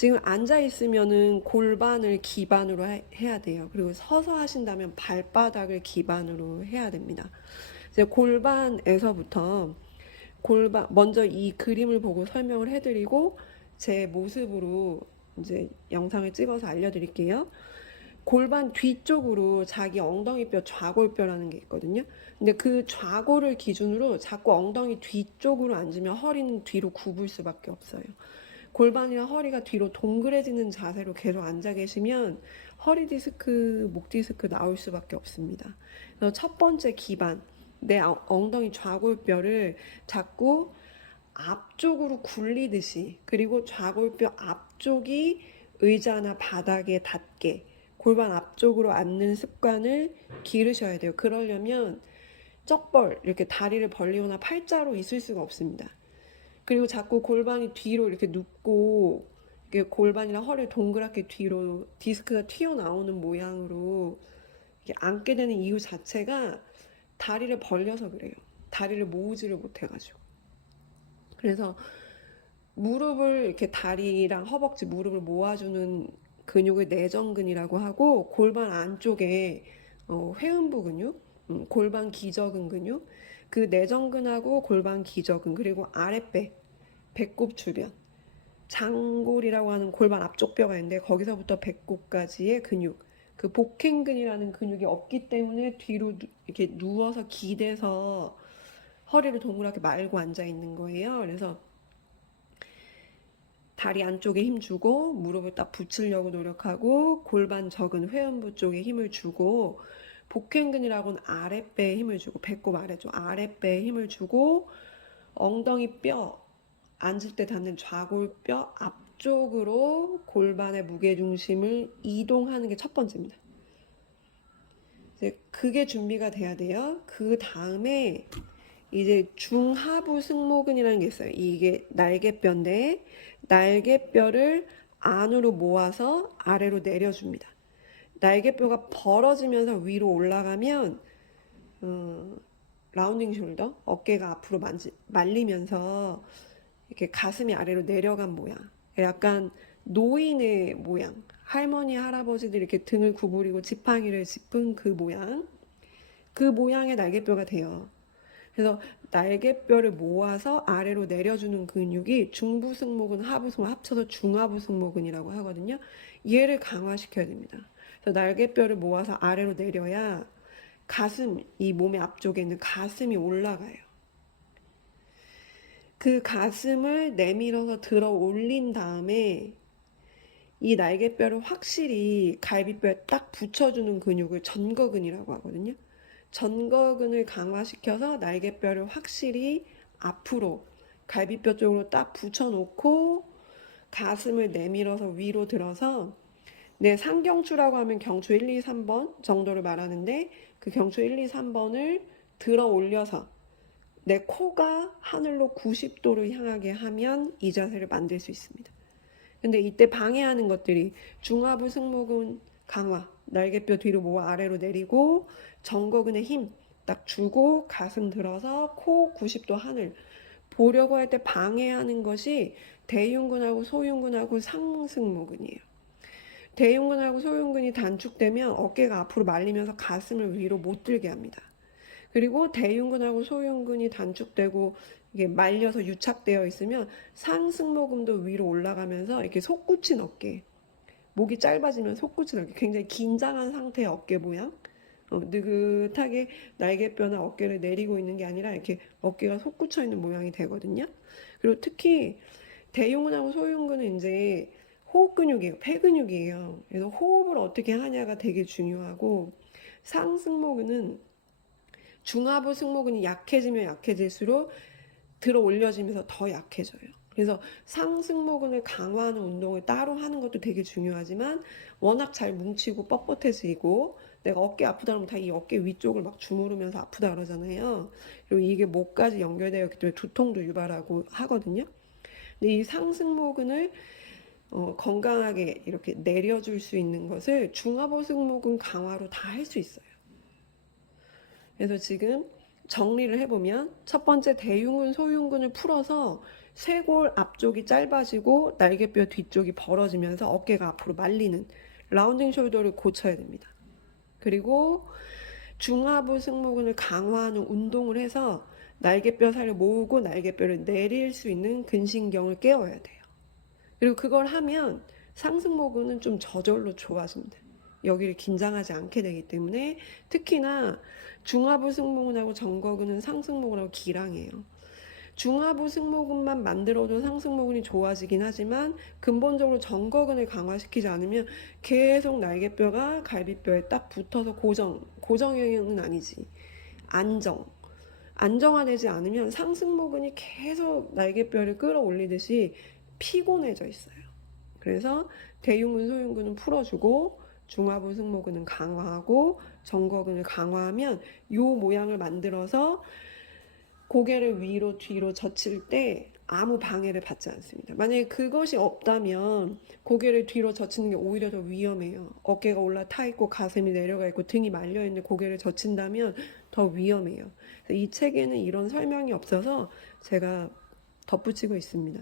지금 앉아 있으면은 골반을 기반으로 해야 돼요. 그리고 서서 하신다면 발바닥을 기반으로 해야 됩니다. 이제 골반에서부터 골반 먼저 이 그림을 보고 설명을 해드리고 제 모습으로 이제 영상을 찍어서 알려드릴게요. 골반 뒤쪽으로 자기 엉덩이뼈 좌골뼈라는 게 있거든요. 근데 그 좌골을 기준으로 자꾸 엉덩이 뒤쪽으로 앉으면 허리는 뒤로 굽을 수밖에 없어요. 골반이랑 허리가 뒤로 동그래지는 자세로 계속 앉아 계시면 허리 디스크, 목 디스크 나올 수밖에 없습니다. 그래서 첫 번째 기반, 내 엉덩이 좌골뼈를 자꾸 앞쪽으로 굴리듯이, 그리고 좌골뼈 앞쪽이 의자나 바닥에 닿게 골반 앞쪽으로 앉는 습관을 기르셔야 돼요. 그러려면 쩍벌 이렇게 다리를 벌리거나 팔자로 있을 수가 없습니다. 그리고 자꾸 골반이 뒤로 이렇게 눕고 이렇게 골반이랑 허리를 동그랗게 뒤로 디스크가 튀어나오는 모양으로 이렇게 앉게 되는 이유 자체가 다리를 벌려서 그래요. 다리를 모으지를 못해가지고. 그래서 무릎을 이렇게 다리랑 허벅지 무릎을 모아주는 근육을 내전근이라고 하고, 골반 안쪽에 회음부 근육, 골반 기저근 근육, 그 내전근하고 골반 기저근, 그리고 아랫배, 배꼽 주변, 장골이라고 하는 골반 앞쪽 뼈가 있는데 거기서부터 배꼽까지의 근육, 그 복행근이라는 근육이 없기 때문에 뒤로 이렇게 누워서 기대서 허리를 동그랗게 말고 앉아 있는 거예요. 그래서 다리 안쪽에 힘 주고 무릎을 딱 붙이려고 노력하고, 골반 적은 회음부 쪽에 힘을 주고, 복행근이라고는 아랫배에 힘을 주고, 배꼽 아래쪽 아랫배에 힘을 주고, 엉덩이 뼈 앉을 때 닿는 좌골뼈 앞쪽으로 골반의 무게중심을 이동하는 게 첫 번째입니다. 이제 그게 준비가 돼야 돼요. 그 다음에 이제 중하부 승모근이라는 게 있어요. 이게 날개뼈인데 날개뼈를 안으로 모아서 아래로 내려줍니다. 날개뼈가 벌어지면서 위로 올라가면 라운딩 숄더, 어깨가 앞으로 말리면서 이렇게 가슴이 아래로 내려간 모양, 약간 노인의 모양, 할머니 할아버지들이 이렇게 등을 구부리고 지팡이를 짚은 그 모양, 그 모양의 날개뼈가 돼요. 그래서 날개뼈를 모아서 아래로 내려주는 근육이 중부승모근, 하부승모근 합쳐서 중하부승모근이라고 하거든요. 얘를 강화시켜야 됩니다. 그래서 날개뼈를 모아서 아래로 내려야 가슴, 이 몸의 앞쪽에 있는 가슴이 올라가요. 그 가슴을 내밀어서 들어 올린 다음에 이 날개뼈를 확실히 갈비뼈에 딱 붙여주는 근육을 전거근이라고 하거든요. 전거근을 강화시켜서 날개뼈를 확실히 앞으로 갈비뼈 쪽으로 딱 붙여놓고 가슴을 내밀어서 위로 들어서, 내 상경추라고 하면 경추 1, 2, 3번 정도를 말하는데, 그 경추 1, 2, 3번을 들어 올려서 내 코가 하늘로 90도를 향하게 하면 이 자세를 만들 수 있습니다. 근데 이때 방해하는 것들이 중하부 승모근 강화, 날개뼈 뒤로 모아 아래로 내리고, 정거근에 힘 딱 주고 가슴 들어서 코 90도 하늘 보려고 할 때 방해하는 것이 대흉근하고 소흉근하고 상승모근이에요. 대흉근하고 소흉근이 단축되면 어깨가 앞으로 말리면서 가슴을 위로 못 들게 합니다. 그리고 대흉근하고 소흉근이 단축되고 이게 말려서 유착되어 있으면 상승모근도 위로 올라가면서 이렇게 솟구친 어깨, 목이 짧아지면 솟구친 어깨, 굉장히 긴장한 상태의 어깨 모양, 느긋하게 날개뼈나 어깨를 내리고 있는 게 아니라 이렇게 어깨가 솟구쳐 있는 모양이 되거든요. 그리고 특히 대흉근하고 소흉근은 이제 호흡 근육이에요. 폐근육이에요. 그래서 호흡을 어떻게 하냐가 되게 중요하고, 상승모근은 중하부 승모근이 약해지면 약해질수록 들어 올려지면서 더 약해져요. 그래서 상승모근을 강화하는 운동을 따로 하는 것도 되게 중요하지만, 워낙 잘 뭉치고 뻣뻣해지고 내가 어깨 아프다 그러면 다 이 어깨 위쪽을 막 주무르면서 아프다 그러잖아요. 그리고 이게 목까지 연결되어 있기 때문에 두통도 유발하고 하거든요. 근데 이 상승모근을 건강하게 이렇게 내려줄 수 있는 것을 중하부 승모근 강화로 다 할 수 있어요. 그래서 지금 정리를 해보면, 첫 번째 대흉근, 소흉근을 풀어서 쇄골 앞쪽이 짧아지고 날개뼈 뒤쪽이 벌어지면서 어깨가 앞으로 말리는 라운딩 숄더를 고쳐야 됩니다. 그리고 중하부 승모근을 강화하는 운동을 해서 날개뼈 살을 모으고 날개뼈를 내릴 수 있는 근신경을 깨워야 돼요. 그리고 그걸 하면 상승모근은 좀 저절로 좋아집니다. 여기를 긴장하지 않게 되기 때문에 특히나 중하부 승모근하고 정거근은 상승모근하고 기랑이에요. 중하부 승모근만 만들어도 상승모근이 좋아지긴 하지만 근본적으로 정거근을 강화시키지 않으면 계속 날개뼈가 갈비뼈에 딱 붙어서 고정형은 아니지. 안정화되지 않으면 상승모근이 계속 날개뼈를 끌어올리듯이 피곤해져 있어요. 그래서 대흉근, 소흉근은 풀어주고 중하부 승모근은 강화하고 정거근을 강화하면 이 모양을 만들어서 고개를 위로 뒤로 젖힐 때 아무 방해를 받지 않습니다. 만약에 그것이 없다면 고개를 뒤로 젖히는 게 오히려 더 위험해요. 어깨가 올라타 있고 가슴이 내려가 있고 등이 말려 있는 고개를 젖힌다면 더 위험해요. 이 책에는 이런 설명이 없어서 제가 덧붙이고 있습니다.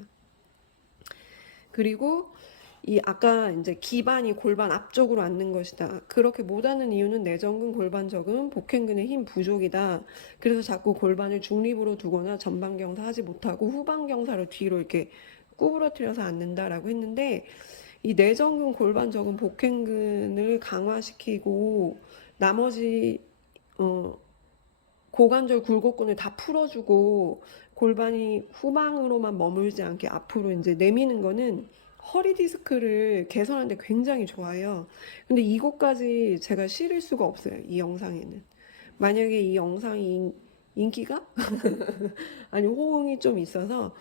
그리고 이 아까 이제 기반이 골반 앞쪽으로 앉는 것이다. 그렇게 못하는 이유는 내전근, 골반저근, 복행근의 힘 부족이다. 그래서 자꾸 골반을 중립으로 두거나 전방경사 하지 못하고 후방경사로 뒤로 이렇게 구부러뜨려서 앉는다라고 했는데 이 내전근, 골반저근, 복행근을 강화시키고 나머지 고관절 굴곡근을 다 풀어주고 골반이 후방으로만 머물지 않게 앞으로 이제 내미는 거는 허리 디스크를 개선하는데 굉장히 좋아요. 근데 이것까지 제가 실을 수가 없어요. 이 영상에는. 만약에 이 영상이 인기가? 아니, 호응이 좀 있어서,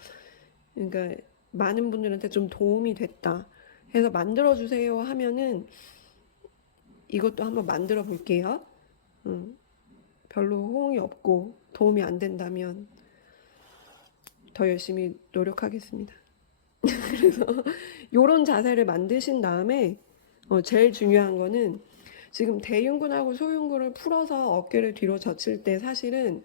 그러니까 많은 분들한테 좀 도움이 됐다 해서 만들어주세요 하면은 이것도 한번 만들어 볼게요. 별로 호응이 없고 도움이 안 된다면 더 열심히 노력하겠습니다. 그래서 요런 자세를 만드신 다음에 제일 중요한 거는 지금 대흉근하고 소흉근을 풀어서 어깨를 뒤로 젖힐 때 사실은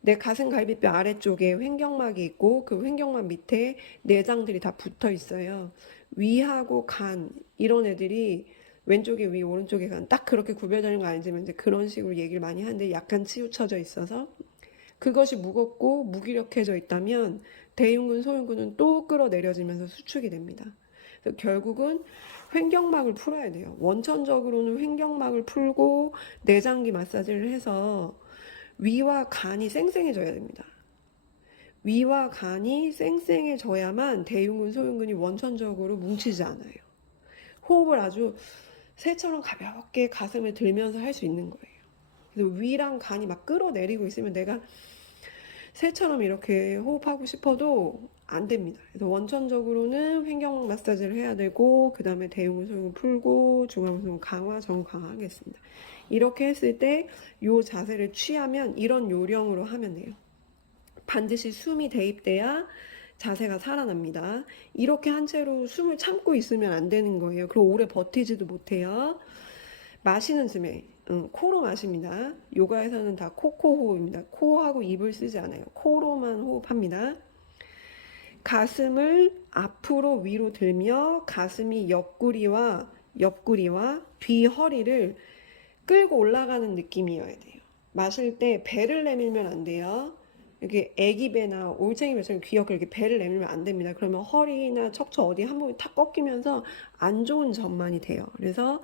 내 가슴 갈비뼈 아래쪽에 횡격막이 있고 그 횡격막 밑에 내장들이 다 붙어 있어요. 위하고 간 이런 애들이 왼쪽에 위 오른쪽에 간 딱 그렇게 구별되는 거 아니지만 이제 그런 식으로 얘기를 많이 하는데 약간 치우쳐져 있어서 그것이 무겁고 무기력해져 있다면 대흉근, 소흉근은 또 끌어내려지면서 수축이 됩니다. 그래서 결국은 횡격막을 풀어야 돼요. 원천적으로는 횡격막을 풀고 내장기 마사지를 해서 위와 간이 쌩쌩해져야 됩니다. 위와 간이 쌩쌩해져야만 대흉근, 소흉근이 원천적으로 뭉치지 않아요. 호흡을 아주 새처럼 가볍게 가슴을 들면서 할 수 있는 거예요. 그래서 위랑 간이 막 끌어내리고 있으면 내가 새처럼 이렇게 호흡하고 싶어도 안 됩니다. 그래서 원천적으로는 횡격 마사지를 해야 되고 그 다음에 대흉근, 소흉근 풀고 중앙근 강화, 정강화 하겠습니다. 이렇게 했을 때 이 자세를 취하면 이런 요령으로 하면 돼요. 반드시 숨이 대입돼야 자세가 살아납니다. 이렇게 한 채로 숨을 참고 있으면 안 되는 거예요. 그리고 오래 버티지도 못해요. 마시는 숨에 코로 마십니다. 요가에서는 다 코코 호흡입니다. 코하고 입을 쓰지 않아요. 코로만 호흡합니다. 가슴을 앞으로 위로 들며 가슴이 옆구리와 뒤 허리를 끌고 올라가는 느낌이어야 돼요. 마실 때 배를 내밀면 안 돼요. 이렇게 애기 배나 올챙이 배처럼 귀엽게 이렇게 배를 내밀면 안 됩니다. 그러면 허리나 척추 어디 한 부분이 탁 꺾이면서 안 좋은 전만이 돼요. 그래서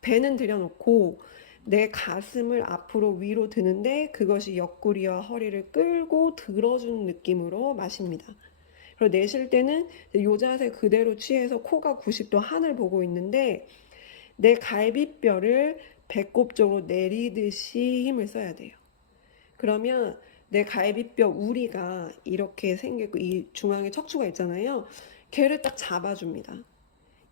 배는 들여놓고 내 가슴을 앞으로 위로 드는데 그것이 옆구리와 허리를 끌고 들어주는 느낌으로 마십니다. 그리고 내쉴 때는 이 자세 그대로 취해서 코가 90도 하늘 보고 있는데 내 갈비뼈를 배꼽 쪽으로 내리듯이 힘을 써야 돼요. 그러면 내 갈비뼈 우리가 이렇게 생겼고 이 중앙에 척추가 있잖아요. 걔를 딱 잡아줍니다.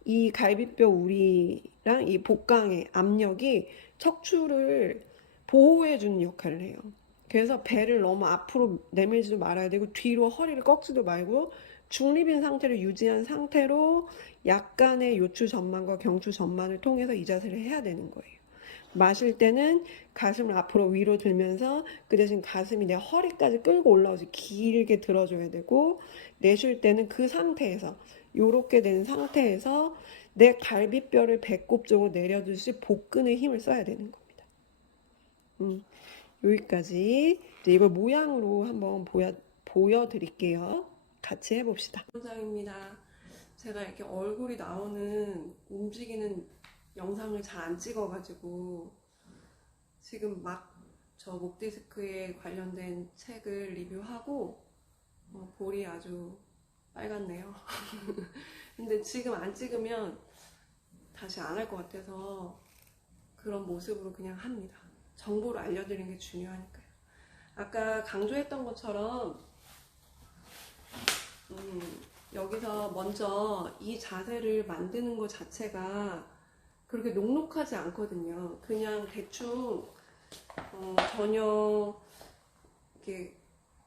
이 갈비뼈 우리랑 이 복강의 압력이 척추를 보호해주는 역할을 해요. 그래서 배를 너무 앞으로 내밀지도 말아야 되고 뒤로 허리를 꺾지도 말고 중립인 상태를 유지한 상태로 약간의 요추 전만과 경추 전만을 통해서 이 자세를 해야 되는 거예요. 마실 때는 가슴을 앞으로 위로 들면서 그 대신 가슴이 내 허리까지 끌고 올라오지 길게 들어줘야 되고, 내쉴 때는 그 상태에서, 요렇게 된 상태에서 내 갈비뼈를 배꼽 쪽으로 내려주듯이 복근에 힘을 써야 되는 겁니다. 여기까지. 이제 이걸 모양으로 한번 보여드릴게요. 같이 해봅시다. 영상입니다. 제가 이렇게 얼굴이 나오는 움직이는 영상을 잘 안 찍어가지고 지금 막 저 목 디스크에 관련된 책을 리뷰하고 볼이 아주 빨갛네요. 근데 지금 안 찍으면 다시 안 할 것 같아서 그런 모습으로 그냥 합니다. 정보를 알려드리는 게 중요하니까요. 아까 강조했던 것처럼 여기서 먼저 이 자세를 만드는 것 자체가 그렇게 녹록하지 않거든요. 그냥 대충 전혀 이렇게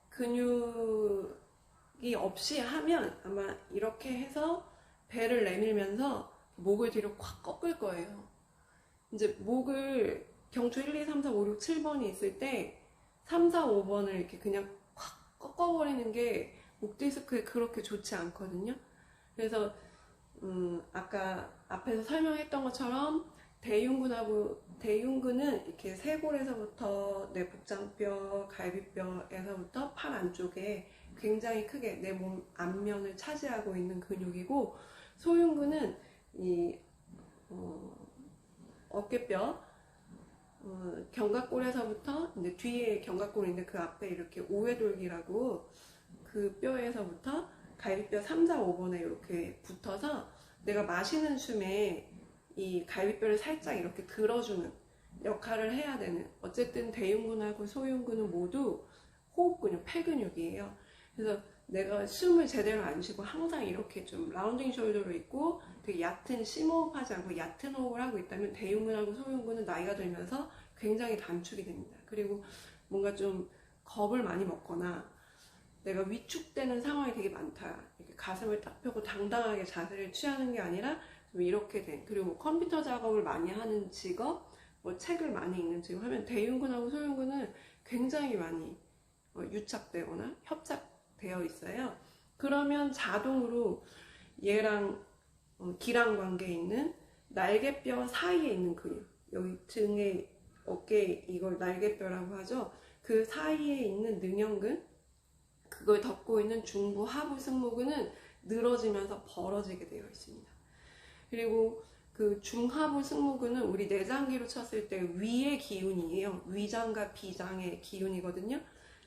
근육이 없이 하면 아마 이렇게 해서 배를 내밀면서 목을 뒤로 콱 꺾을 거예요. 이제 목을 경추 1, 2, 3, 4, 5, 6, 7번이 있을 때 3, 4, 5번을 이렇게 그냥 콱 꺾어버리는 게 목 디스크에 그렇게 좋지 않거든요. 그래서 아까 앞에서 설명했던 것처럼 대흉근은 이렇게 쇄골에서부터 내 복장뼈, 갈비뼈에서부터 팔 안쪽에 굉장히 크게 내 몸 앞면을 차지하고 있는 근육이고, 소흉근은 이 어깨뼈, 견갑골에서부터 이제 뒤에 견갑골인데 그 앞에 이렇게 오해돌기라고 그 뼈에서부터 갈비뼈 3, 4, 5번에 이렇게 붙어서 내가 마시는 숨에 이 갈비뼈를 살짝 이렇게 들어주는 역할을 해야 되는, 어쨌든 대흉근하고 소흉근은 모두 호흡근육, 폐근육이에요. 그래서 내가 숨을 제대로 안 쉬고 항상 이렇게 좀 라운딩 숄더로 있고 되게 얕은 심호흡하지 않고 얕은 호흡을 하고 있다면 대흉근하고 소흉근은 나이가 들면서 굉장히 단축이 됩니다. 그리고 뭔가 좀 겁을 많이 먹거나 내가 위축되는 상황이 되게 많다. 이렇게 가슴을 딱 펴고 당당하게 자세를 취하는 게 아니라 좀 이렇게 된, 그리고 뭐 컴퓨터 작업을 많이 하는 직업, 뭐 책을 많이 읽는 직업 하면 대흉근하고 소흉근은 굉장히 많이 유착되거나 협착되어 있어요. 그러면 자동으로 얘랑 기랑 관계에 있는 날개뼈 사이에 있는 근육, 여기 등에 어깨, 이걸 날개뼈라고 하죠. 그 사이에 있는 능형근, 그걸 덮고 있는 중부 하부 승모근은 늘어지면서 벌어지게 되어 있습니다. 그리고 그 중하부 승모근은 우리 내장기로 쳤을 때 위의 기운이에요. 위장과 비장의 기운이거든요.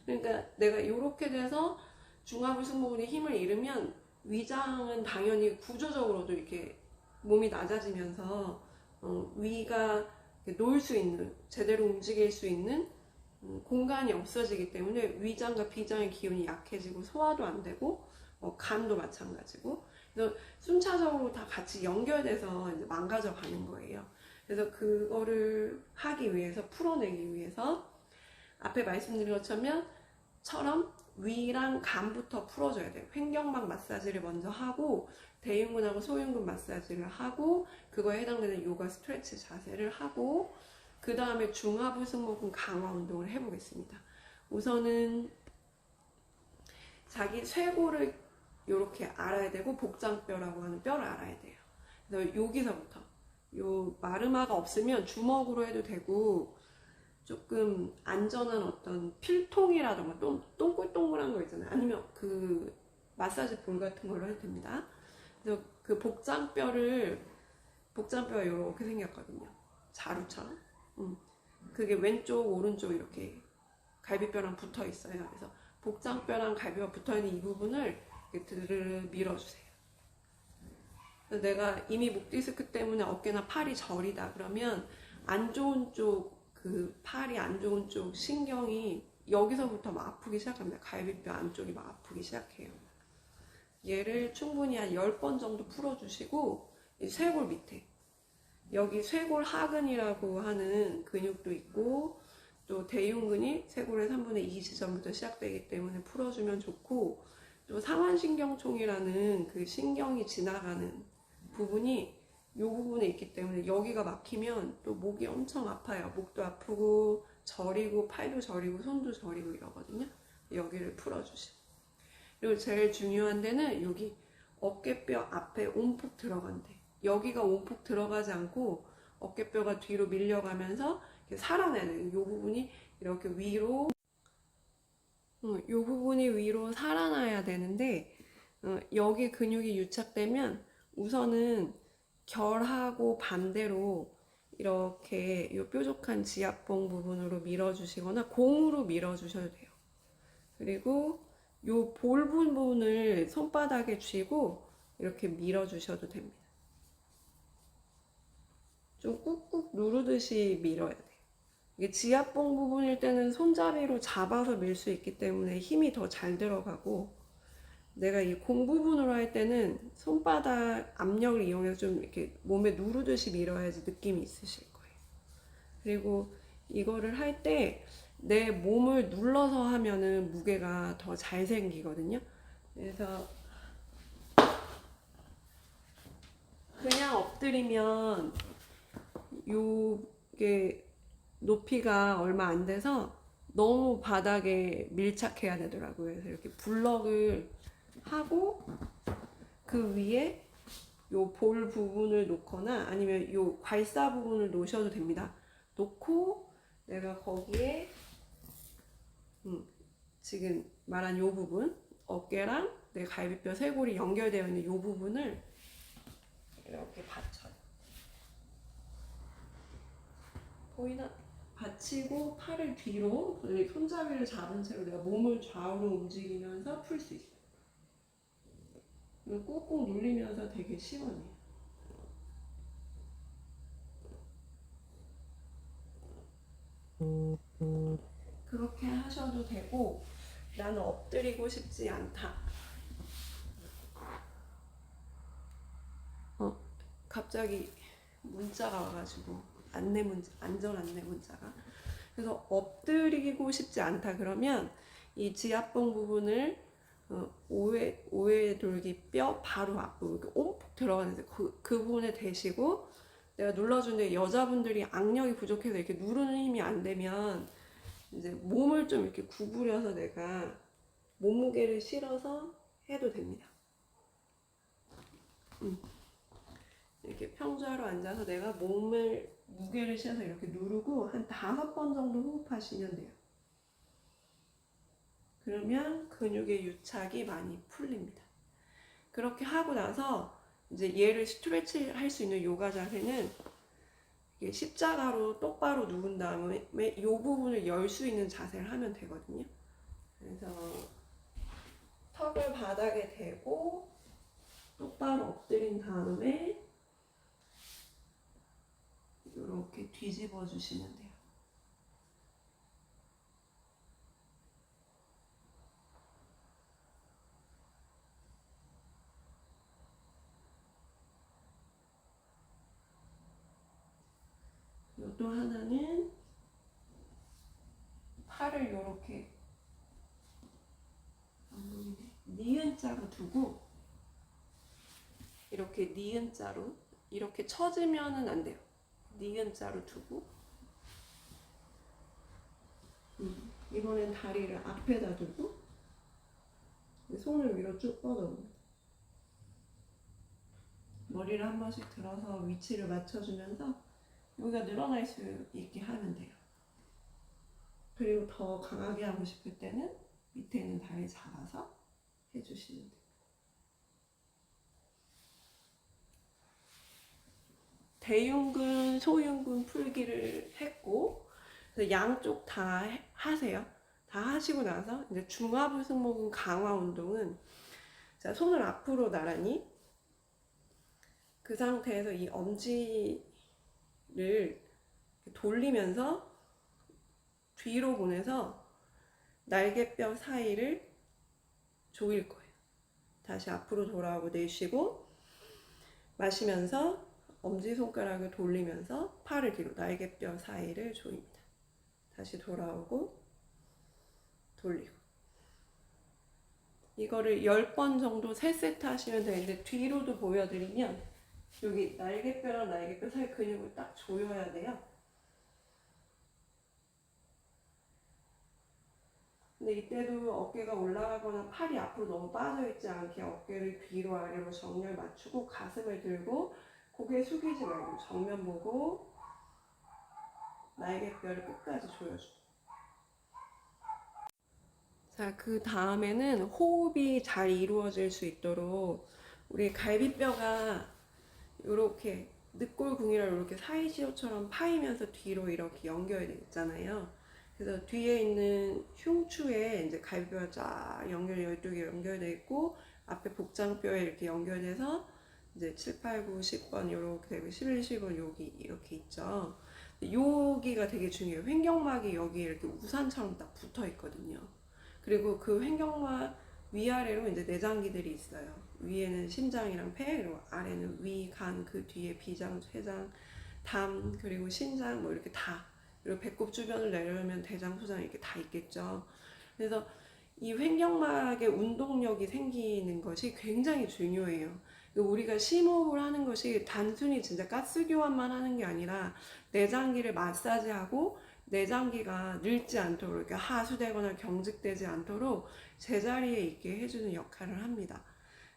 그러니까 내가 이렇게 돼서 중하부 승모근에 힘을 잃으면 위장은 당연히 구조적으로도 이렇게 몸이 낮아지면서 위가 놓을 수 있는, 제대로 움직일 수 있는 공간이 없어지기 때문에 위장과 비장의 기운이 약해지고 소화도 안 되고 간도 마찬가지고, 그래서 순차적으로 다 같이 연결돼서 이제 망가져 가는 거예요. 그래서 그거를 하기 위해서, 풀어내기 위해서 앞에 말씀드린 것처럼 위랑 간부터 풀어줘야 돼요. 횡격막 마사지를 먼저 하고 대흉근하고 소흉근 마사지를 하고 그거에 해당되는 요가 스트레치 자세를 하고 그 다음에 중하부 승모근 강화 운동을 해보겠습니다. 우선은 자기 쇄골을 이렇게 알아야 되고 복장뼈라고 하는 뼈를 알아야 돼요. 그래서 여기서부터, 요 마르마가 없으면 주먹으로 해도 되고 조금 안전한 어떤 필통이라던가 동글동글한 거 있잖아요. 아니면 그 마사지 볼 같은 걸로 해도 됩니다. 그래서 그 복장뼈가 이렇게 생겼거든요. 자루처럼. 그게 왼쪽 오른쪽 이렇게 갈비뼈랑 붙어 있어요. 그래서 복장뼈랑 갈비뼈 붙어 있는 이 부분을 이렇게 드르르 밀어주세요. 내가 이미 목 디스크 때문에 어깨나 팔이 저리다 그러면 안 좋은 쪽, 그 팔이 안 좋은 쪽 신경이 여기서부터 막 아프기 시작합니다. 갈비뼈 안쪽이 막 아프기 시작해요. 얘를 충분히 한 10번 정도 풀어주시고, 이 쇄골 밑에, 여기 쇄골 하근이라고 하는 근육도 있고, 또 대흉근이 쇄골의 3분의 2 지점부터 시작되기 때문에 풀어주면 좋고, 또 상완신경총이라는 그 신경이 지나가는 부분이 요 부분에 있기 때문에 여기가 막히면 또 목이 엄청 아파요. 목도 아프고 저리고 팔도 저리고 손도 저리고 이러거든요. 여기를 풀어주시고, 그리고 제일 중요한 데는 여기 어깨뼈 앞에 온폭 들어간대. 여기가 온폭 들어가지 않고 어깨뼈가 뒤로 밀려가면서 살아나야 돼요. 이 부분이 이렇게 위로, 이 부분이 위로 살아나야 되는데, 여기 근육이 유착되면 우선은 결하고 반대로 이렇게 이 뾰족한 지압봉 부분으로 밀어주시거나 공으로 밀어주셔도 돼요. 그리고 요 볼 부분을 손바닥에 쥐고 이렇게 밀어주셔도 됩니다. 좀 꾹꾹 누르듯이 밀어야 돼요. 이게 지압봉 부분일 때는 손잡이로 잡아서 밀 수 있기 때문에 힘이 더 잘 들어가고, 내가 이 공 부분으로 할 때는 손바닥 압력을 이용해서 좀 이렇게 몸에 누르듯이 밀어야지 느낌이 있으실 거예요. 그리고 이거를 할 때 내 몸을 눌러서 하면은 무게가 더 잘 생기거든요. 그래서 그냥 엎드리면 요게 높이가 얼마 안 돼서 너무 바닥에 밀착해야 되더라고요. 그래서 이렇게 블럭을 하고 그 위에 요 볼 부분을 놓거나 아니면 요 괄사 부분을 놓으셔도 됩니다. 놓고 내가 거기에 지금 말한 요 부분, 어깨랑 내 갈비뼈 쇄골이 연결되어 있는 요 부분을 이렇게 받쳐요. 보이나? 받치고 팔을 뒤로 손잡이를 잡은 채로 내가 몸을 좌우로 움직이면서 풀 수 있어요. 꾹꾹 눌리면서 되게 시원해요. 그렇게 하셔도 되고, 나는 엎드리고 싶지 않다. 갑자기 문자가 와가지고 안내 문자, 안전 안내 문자가. 그래서 엎드리고 싶지 않다 그러면 이 지압봉 부분을 오해돌기 뼈 바로 앞부분 온폭 들어가는데 그 부분에 대시고, 내가 눌러주는데 여자분들이 악력이 부족해서 이렇게 누르는 힘이 안 되면 이제 몸을 좀 이렇게 구부려서 내가 몸무게를 실어서 해도 됩니다. 이렇게 평좌로 앉아서 내가 몸을 무게를 실어서 이렇게 누르고 한 5번 정도 호흡하시면 돼요. 그러면 근육의 유착이 많이 풀립니다. 그렇게 하고 나서 이제 얘를 스트레치 할 수 있는 요가 자세는 십자가로 똑바로 누운 다음에 이 부분을 열 수 있는 자세를 하면 되거든요. 그래서 턱을 바닥에 대고 똑바로 엎드린 다음에 이렇게 뒤집어 주시면 돼요. 또 하나는 팔을 이렇게 니은자로 두고, 이렇게 니은자로 이렇게 처지면은 안 돼요. 니은자로 두고, 이번엔 다리를 앞에다 두고 손을 위로 쭉 뻗어봅니다. 머리를 한 번씩 들어서 위치를 맞춰주면서 여기가 늘어날 수 있게 하면 돼요. 그리고 더 강하게 하고 싶을 때는 밑에 있는 다리 잡아서 해주시면 돼요. 대흉근, 소흉근 풀기를 했고, 그래서 양쪽 다 하세요. 다 하시고 나서 이제 중하부 승모근 강화 운동은, 자, 손을 앞으로 나란히, 그 상태에서 이 엄지를 돌리면서 뒤로 보내서 날개뼈 사이를 조일 거예요. 다시 앞으로 돌아오고 내쉬고, 마시면서 엄지손가락을 돌리면서 팔을 뒤로 날개뼈 사이를 조입니다. 다시 돌아오고 돌리고. 이거를 10번 정도 3세트 하시면 되는데, 뒤로도 보여드리면 여기 날개뼈랑 날개뼈 사이 근육을 딱 조여야 돼요. 근데 이때도 어깨가 올라가거나 팔이 앞으로 너무 빠져있지 않게 어깨를 뒤로 아래로 정렬 맞추고 가슴을 들고 고개 숙이지 말고 정면 보고 날개뼈를 끝까지 조여주고. 자, 그 다음에는 호흡이 잘 이루어질 수 있도록 우리 갈비뼈가 이렇게 늑골궁이랑 이렇게 사이시호처럼 파이면서 뒤로 이렇게 연결되어 있잖아요. 그래서 뒤에 있는 흉추에 이제 갈비뼈가 쫙 12개 연결되어 있고 앞에 복장뼈에 이렇게 연결돼서 이제 7, 8, 9, 10번 이렇게 되고 11, 12번 여기 이렇게 있죠. 여기가 되게 중요해요. 횡격막이 여기 이렇게 우산처럼 딱 붙어 있거든요. 그리고 그 횡격막 위아래로 이제 내장기들이 있어요. 위에는 심장이랑 폐, 그리고 아래는 위, 간, 그 뒤에 비장, 췌장, 담, 그리고 신장 뭐 이렇게 다. 그리고 배꼽 주변을 내려오면 대장, 소장 이렇게 다 있겠죠. 그래서 이 횡격막의 운동력이 생기는 것이 굉장히 중요해요. 우리가 심호흡을 하는 것이 단순히 진짜 가스 교환만 하는 게 아니라 내장기를 마사지하고 내장기가 늙지 않도록 이렇게 하수되거나 경직되지 않도록 제자리에 있게 해주는 역할을 합니다.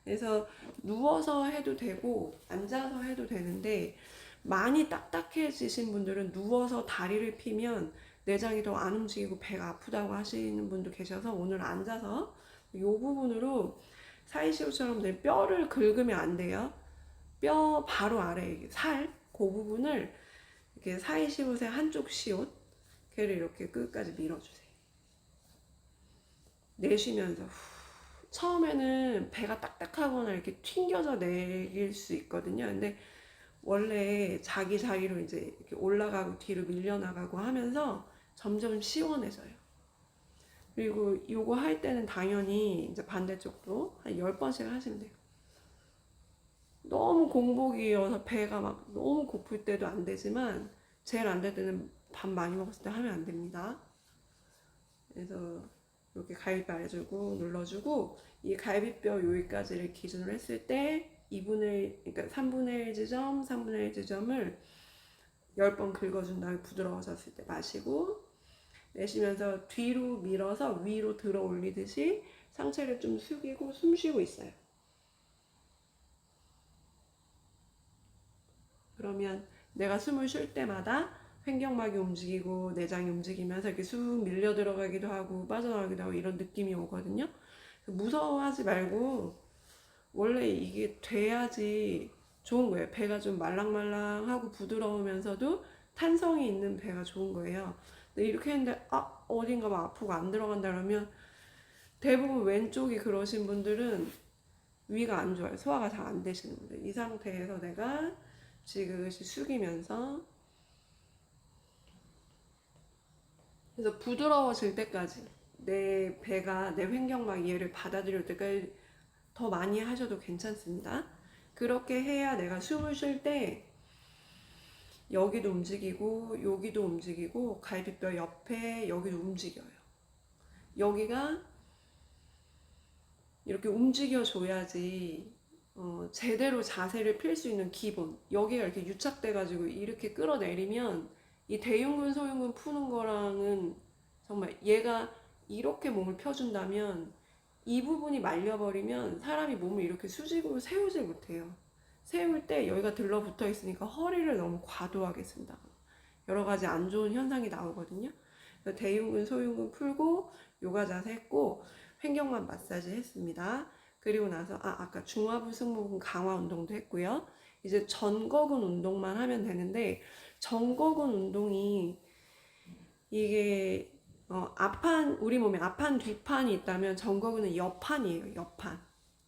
그래서 누워서 해도 되고 앉아서 해도 되는데 많이 딱딱해지신 분들은 누워서 다리를 펴면 내장이 더 안 움직이고 배가 아프다고 하시는 분도 계셔서 오늘 앉아서 이 부분으로 사이시호처럼 뼈를 긁으면 안 돼요. 뼈 바로 아래 살, 그 부분을 이렇게 사이시옷의 한쪽 시옷, 걔를 이렇게 끝까지 밀어주세요. 내쉬면서 처음에는 배가 딱딱하거나 이렇게 튕겨져 내릴 수 있거든요. 근데 원래 자기 자리로 이제 이렇게 올라가고 뒤로 밀려나가고 하면서 점점 시원해져요. 그리고 이거 할 때는 당연히 이제 반대쪽도 한 10번씩 하시면 돼요. 너무 공복이어서 배가 막 너무 고플 때도 안 되지만 제일 안 될 때는 밥 많이 먹었을 때 하면 안 됩니다. 그래서 이렇게 갈비뼈 아래주고 눌러주고 이 갈비뼈 여기까지를 기준으로 했을 때 그러니까 3분의 1 지점, 3분의 1 지점을 10번 긁어준 다음에 부드러워졌을 때 마시고 내쉬면서 뒤로 밀어서 위로 들어 올리듯이 상체를 좀 숙이고 숨 쉬고 있어요. 그러면 내가 숨을 쉴 때마다 횡격막이 움직이고 내장이 움직이면서 이렇게 쑥 밀려 들어가기도 하고 빠져나가기도 하고 이런 느낌이 오거든요. 무서워하지 말고 원래 이게 돼야지 좋은 거예요. 배가 좀 말랑말랑하고 부드러우면서도 탄성이 있는 배가 좋은 거예요. 근데 이렇게 했는데 어딘가 막 아프고 안 들어간다 그러면 대부분 왼쪽이 그러신 분들은 위가 안 좋아요. 소화가 잘 안 되시는 분들. 이 상태에서 내가 지그시 숙이면서 그래서 부드러워질 때까지 내 배가 내 횡격막 얘를 받아들일 때까지 더 많이 하셔도 괜찮습니다. 그렇게 해야 내가 숨을 쉴 때 여기도 움직이고 여기도 움직이고 갈비뼈 옆에 여기도 움직여요. 여기가 이렇게 움직여줘야지 제대로 자세를 필 수 있는 기본. 여기가 이렇게 유착돼가지고 이렇게 끌어내리면 이 대흉근 소흉근 푸는 거랑은 정말 얘가 이렇게 몸을 펴준다면 이 부분이 말려버리면 사람이 몸을 이렇게 수직으로 세우질 못해요. 세울 때 여기가 들러붙어 있으니까 허리를 너무 과도하게 쓴다. 여러 가지 안 좋은 현상이 나오거든요. 대흉근, 소흉근 풀고 요가 자세 했고 횡격막 마사지 했습니다. 그리고 나서 아까 중화부 승모근 강화 운동도 했고요. 이제 전거근 운동만 하면 되는데 전거근 운동이 이게 앞판 우리 몸에 앞판 뒤판이 있다면 전거근은 옆판이에요. 옆판.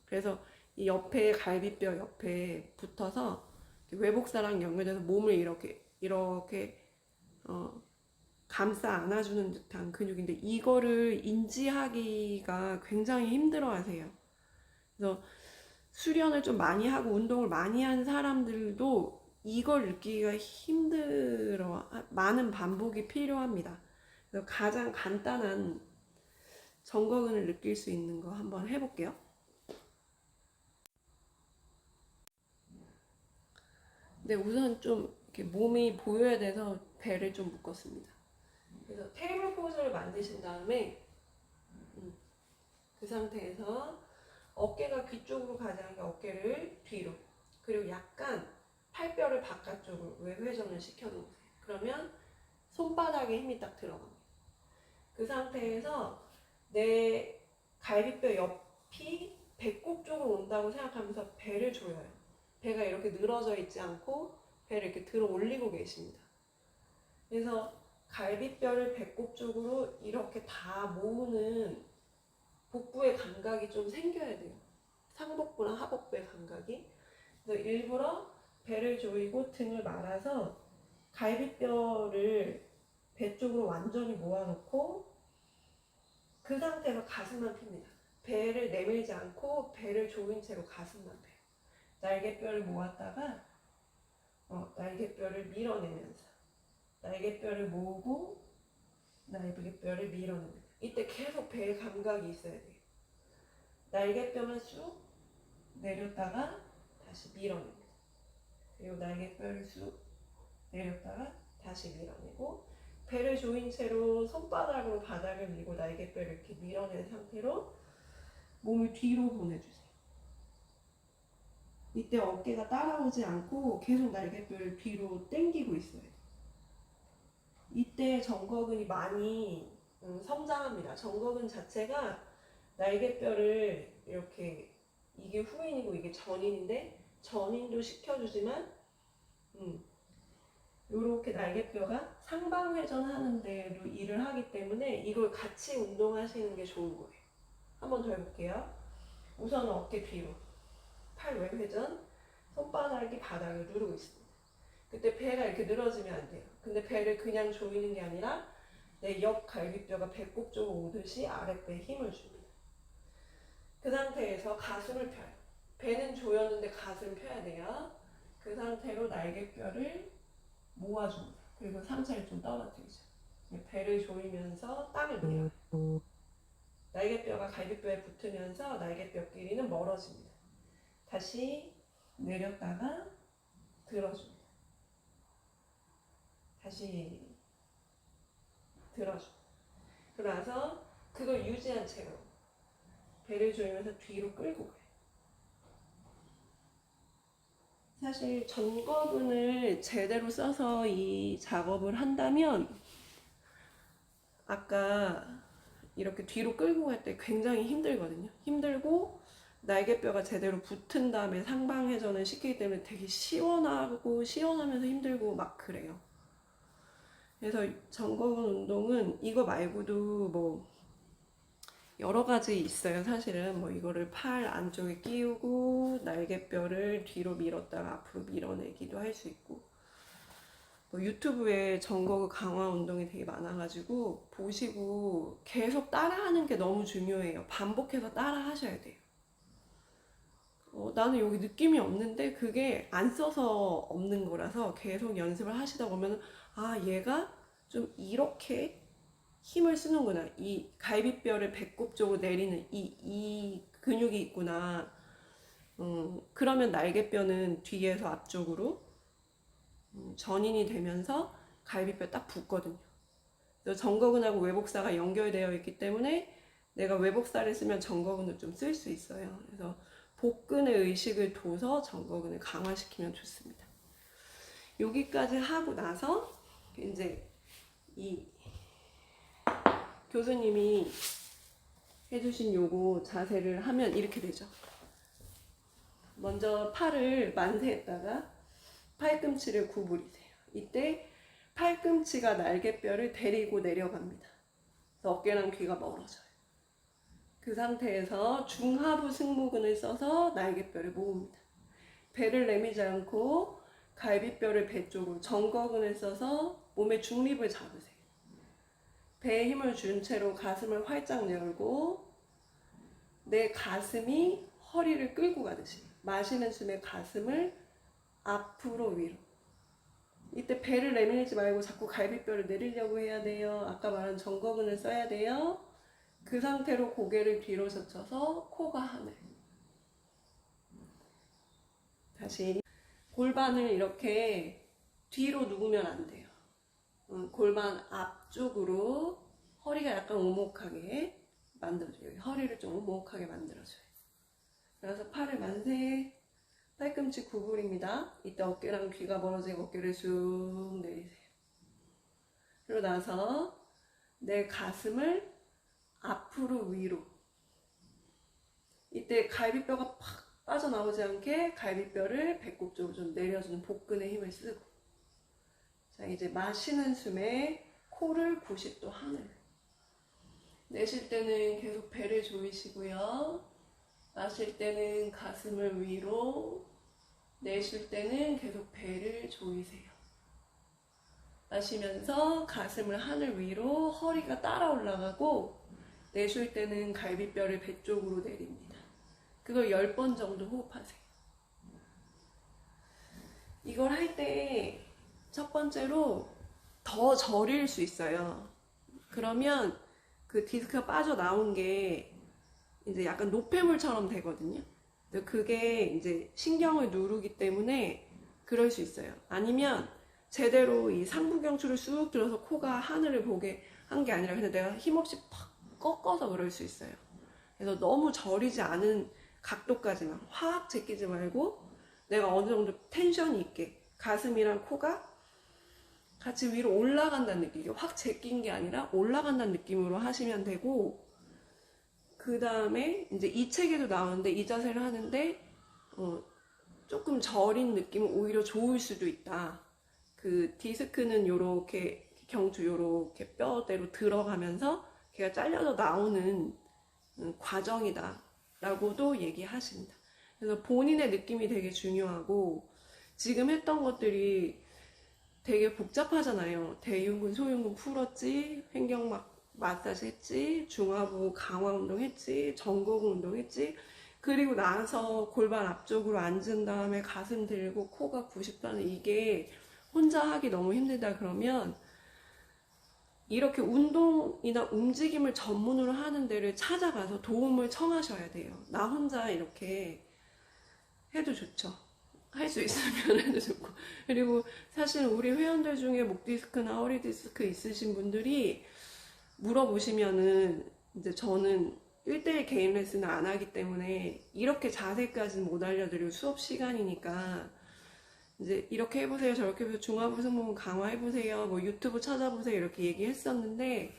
그래서 이 옆에 갈비뼈 옆에 붙어서 외복사랑 연결돼서 몸을 이렇게 감싸 안아주는 듯한 근육인데 이거를 인지하기가 굉장히 힘들어 하세요. 그래서 수련을 좀 많이 하고 운동을 많이 한 사람들도 이걸 느끼기가 힘들어, 많은 반복이 필요합니다. 그래서 가장 간단한 전거근을 느낄 수 있는 거 한번 해볼게요. 근데 우선 좀 이렇게 몸이 보여야 돼서 배를 좀 묶었습니다. 그래서 테이블 포즈를 만드신 다음에 그 상태에서 어깨가 귀 쪽으로 가지 않게 어깨를 뒤로, 그리고 약간 팔뼈를 바깥쪽으로 외회전을 시켜놓으세요. 그러면 손바닥에 힘이 딱 들어갑니다. 그 상태에서 내 갈비뼈 옆이 배꼽 쪽으로 온다고 생각하면서 배를 조여요. 배가 이렇게 늘어져 있지 않고 배를 이렇게 들어 올리고 계십니다. 그래서 갈비뼈를 배꼽 쪽으로 이렇게 다 모으는 복부의 감각이 좀 생겨야 돼요. 상복부랑 하복부의 감각이. 그래서 일부러 배를 조이고 등을 말아서 갈비뼈를 배 쪽으로 완전히 모아놓고 그 상태에서 가슴만 핍니다. 배를 내밀지 않고 배를 조인 채로 가슴만 펴요. 날개뼈를 모았다가 날개뼈를 밀어내면서 날개뼈를 모으고 날개뼈를 밀어냅니다. 이때 계속 배의 감각이 있어야 돼요. 날개뼈만 쑥 내렸다가 다시 밀어냅니다. 그리고 날개뼈를 쑥 내렸다가 다시 밀어내고 배를 조인 채로 손바닥으로 바닥을 밀고 날개뼈를 이렇게 밀어낸 상태로 몸을 뒤로 보내주세요. 이때 어깨가 따라오지 않고 계속 날개뼈를 뒤로 당기고 있어야 돼요. 이때 정거근이 많이 성장합니다. 정거근 자체가 날개뼈를 이렇게, 이게 후인이고 이게 전인인데 전인도 시켜주지만 이렇게 날개뼈가 상방회전 하는데도 일을 하기 때문에 이걸 같이 운동하시는 게 좋은 거예요. 한번 더 해볼게요. 우선 어깨 뒤로, 팔 외회전, 손바닥이 바닥을 누르고 있습니다. 그때 배가 이렇게 늘어지면 안 돼요. 근데 배를 그냥 조이는 게 아니라 내 옆 갈비뼈가 배꼽 쪽으로 오듯이 아랫배에 힘을 줍니다. 그 상태에서 가슴을 펴요. 배는 조였는데 가슴을 펴야 돼요. 그 상태로 날개뼈를 모아줍니다. 그리고 상체를 좀 떨어뜨리죠. 배를 조이면서 땅을 밀어요. 날개뼈가 갈비뼈에 붙으면서 날개뼈 길이는 멀어집니다. 다시 내렸다가 들어줍니다. 다시 들어줍니다. 그러면서 그걸 유지한 채로 배를 조이면서 뒤로 끌고 가요. 사실 전거근을 제대로 써서 이 작업을 한다면 아까 이렇게 뒤로 끌고 갈 때 굉장히 힘들거든요. 힘들고 날개뼈가 제대로 붙은 다음에 상방회전을 시키기 때문에 되게 시원하면서 힘들고 막 그래요. 그래서 전거근 운동은 이거 말고도 뭐 여러 가지 있어요. 사실은 뭐 이거를 팔 안쪽에 끼우고 날개뼈를 뒤로 밀었다가 앞으로 밀어내기도 할 수 있고, 뭐 유튜브에 전거근 강화 운동이 되게 많아가지고 보시고 계속 따라하는 게 너무 중요해요. 반복해서 따라 하셔야 돼요. 나는 여기 느낌이 없는데 그게 안 써서 없는 거라서 계속 연습을 하시다 보면 얘가 좀 이렇게 힘을 쓰는구나. 이 갈비뼈를 배꼽 쪽으로 내리는 이 근육이 있구나. 그러면 날개뼈는 뒤에서 앞쪽으로 전인이 되면서 갈비뼈 딱 붙거든요. 그래서 정거근하고 외복사가 연결되어 있기 때문에 내가 외복사를 쓰면 정거근을 좀 쓸 수 있어요. 그래서 복근의 의식을 둬서 정거근을 강화시키면 좋습니다. 여기까지 하고 나서 이제 이 교수님이 해주신 요거 자세를 하면 이렇게 되죠. 먼저 팔을 만세했다가 팔꿈치를 구부리세요. 이때 팔꿈치가 날개뼈를 데리고 내려갑니다. 그래서 어깨랑 귀가 멀어져요. 그 상태에서 중하부 승모근을 써서 날개뼈를 모읍니다. 배를 내밀지 않고 갈비뼈를 배 쪽으로, 정거근을 써서 몸의 중립을 잡으세요. 배에 힘을 준 채로 가슴을 활짝 열고 내 가슴이 허리를 끌고 가듯이 마시는 숨에 가슴을 앞으로 위로. 이때 배를 내밀지 말고 자꾸 갈비뼈를 내리려고 해야 돼요. 아까 말한 정거근을 써야 돼요. 그 상태로 고개를 뒤로 젖혀서 코가 하늘. 다시 골반을 이렇게 뒤로 누우면 안 돼요. 골반 앞쪽으로 허리가 약간 오목하게 만들어줘요. 허리를 좀 오목하게 만들어줘요. 그래서 팔을 만세, 팔꿈치 구부립니다. 이때 어깨랑 귀가 멀어지고 어깨를 쑥 내리세요. 그러고 나서 내 가슴을 앞으로 위로. 이때 갈비뼈가 팍 빠져나오지 않게 갈비뼈를 배꼽 쪽으로 좀 내려주는 복근에 힘을 쓰고. 자, 이제 마시는 숨에 코를 90도 하늘. 내쉴 때는 계속 배를 조이시고요. 마실 때는 가슴을 위로, 내쉴 때는 계속 배를 조이세요. 마시면서 가슴을 하늘 위로, 허리가 따라 올라가고, 내쉴 때는 갈비뼈를 배 쪽으로 내립니다. 그걸 10번 정도 호흡하세요. 이걸 할 때 첫 번째로 더 저릴 수 있어요. 그러면 그 디스크가 빠져나온 게 이제 약간 노폐물처럼 되거든요. 그게 이제 신경을 누르기 때문에 그럴 수 있어요. 아니면 제대로 이 상부경추를 쑥 들어서 코가 하늘을 보게 한 게 아니라 그냥 내가 힘없이 팍 꺾어서 그럴 수 있어요. 그래서 너무 저리지 않은 각도까지만 확 제끼지 말고 내가 어느 정도 텐션이 있게 가슴이랑 코가 같이 위로 올라간다는 느낌, 확 제낀 게 아니라 올라간다는 느낌으로 하시면 되고, 그 다음에 이제 이 책에도 나오는데 이 자세를 하는데 조금 저린 느낌은 오히려 좋을 수도 있다. 그 디스크는 요렇게 경추 요렇게 뼈대로 들어가면서 걔가 잘려서 나오는 과정이다 라고도 얘기하십니다. 그래서 본인의 느낌이 되게 중요하고, 지금 했던 것들이 되게 복잡하잖아요. 대흉근, 소흉근 풀었지, 횡격막 마사지 했지, 중하부 강화 운동 했지, 전거근 운동 했지, 그리고 나서 골반 앞쪽으로 앉은 다음에 가슴 들고 코가 90도는 이게 혼자 하기 너무 힘들다 그러면 이렇게 운동이나 움직임을 전문으로 하는 데를 찾아가서 도움을 청하셔야 돼요. 나 혼자 이렇게 해도 좋죠. 할 수 있으면 해도 좋고. 그리고 사실 우리 회원들 중에 목 디스크나 허리 디스크 있으신 분들이 물어보시면은 이제 저는 1대1 개인 레슨을 안 하기 때문에 이렇게 자세까지는 못 알려드리고 수업 시간이니까 이제 이렇게 해보세요, 저렇게 해보세요, 중하부 승모근 강화해보세요, 뭐 유튜브 찾아보세요 이렇게 얘기했었는데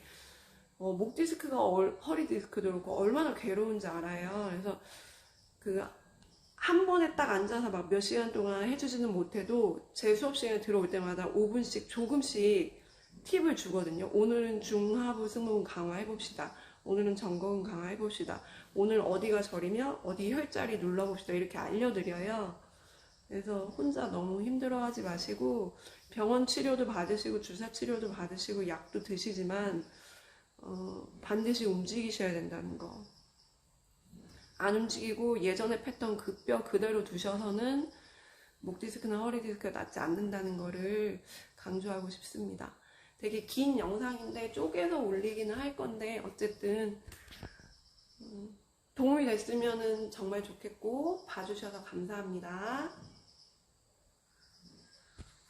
목 디스크가 허리 디스크도 그렇고 얼마나 괴로운지 알아요. 그래서 그 한 번에 딱 앉아서 막 몇 시간 동안 해주지는 못해도 제 수업 시간에 들어올 때마다 5분씩 조금씩 팁을 주거든요. 오늘은 중하부 승모근 강화해봅시다. 오늘은 전거근 강화해봅시다. 오늘 어디가 저리며 어디 혈자리 눌러봅시다. 이렇게 알려드려요. 그래서 혼자 너무 힘들어하지 마시고 병원 치료도 받으시고 주사 치료도 받으시고 약도 드시지만 반드시 움직이셔야 된다는 거. 안 움직이고 예전에 팼던 그 뼈 그대로 두셔서는 목 디스크나 허리 디스크가 낫지 않는다는 거를 강조하고 싶습니다. 되게 긴 영상인데 쪼개서 올리기는 할 건데 어쨌든 도움이 됐으면 정말 좋겠고 봐주셔서 감사합니다.